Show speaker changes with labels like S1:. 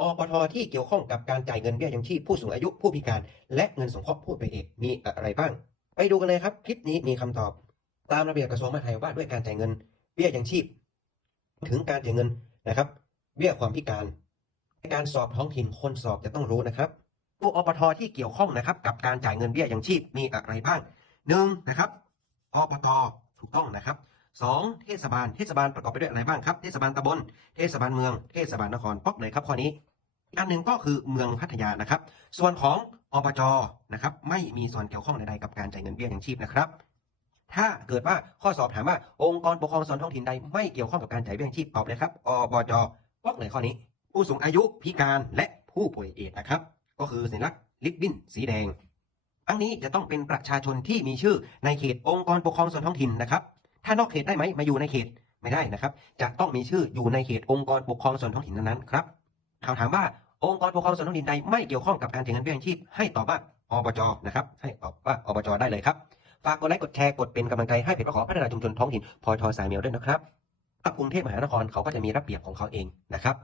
S1: อปทที่เกี่ยวข้องกับการจ่ายเงินเบี้ยยังชีพผู้สูงอายุผู้พิการ และเงินสงเคราะห์ผู้ป่วยเอกมีอะไรบ้าง ไปดูกันเลยครับ คลิปนี้มีคำตอบ ตามระเบียบกระทรวงมหาดไทยว่าด้วยการจ่ายเงินเบี้ยยังชีพ ถึงการจ่ายเงินนะครับ เบี้ยความพิการการสอบท้องถิ่นคนสอบจะต้องรู้นะครับผู้อปทที่เกี่ยวข้องนะครับ กับการจ่ายเงินเบี้ยยังชีพมีอะไรบ้างหนึ่งนะครับอปทถูกต้องนะครับ สองเทศบาล เทศบาลประกอบไปด้วยอะไรบ้างครับ เทศบาลตำบล เทศบาลเมือง เทศบาลนครป๊อกเลยครับข้อนี้ อันหนึ่งก็คือเมืองพัทยานะครับ ส่วนของอบจนะครับไม่มีส่วนเกี่ยวข้องใดๆกับการจ่ายเงินเบี้ยยังชีพนะครับ ถ้าเกิดว่าข้อสอบถามว่าองค์กรปกครองส่วนท้องถิ่นใดไม่เกี่ยวข้องกับการจ่ายเบี้ยยังชีพตอบเลยครับอบจป๊อกเลยข้อนี้ ผู้สูงอายุพิการและผู้ป่วยเอดนะครับ ก็คือสัญลักษณ์ลิบบิ้นสีแดงอันนี้จะต้องเป็นประชาชนที่มีชื่อในเขตองค์กรปกครองส่วนท้องถิ่นนะครับ ถ้านอกเขตได้ไหมมาอยู่ในเขตไม่ได้นะครับ จะต้องมีชื่ออยู่ในเขตองค์กรปกครองส่วนท้องถิ่นนั้นๆครับข่าวถามว่าองค์กรปกครองส่วนท้องถิ่นใดไม่เกี่ยวข้องกับการจ่ายเงินเบี้ยยังชีพให้ตอบว่าอบจนะครับให้ตอบว่าอบจได้เลยครับฝากกดไลค์กดแชร์กดเป็นกำลังใจให้เพจขอพัฒนาชุมชนท้องถิ่นพอทอสายเมลด้วยนะครับกรุงเทพมหานครเขาก็จะมีระเบียบของเขาเองนะครับ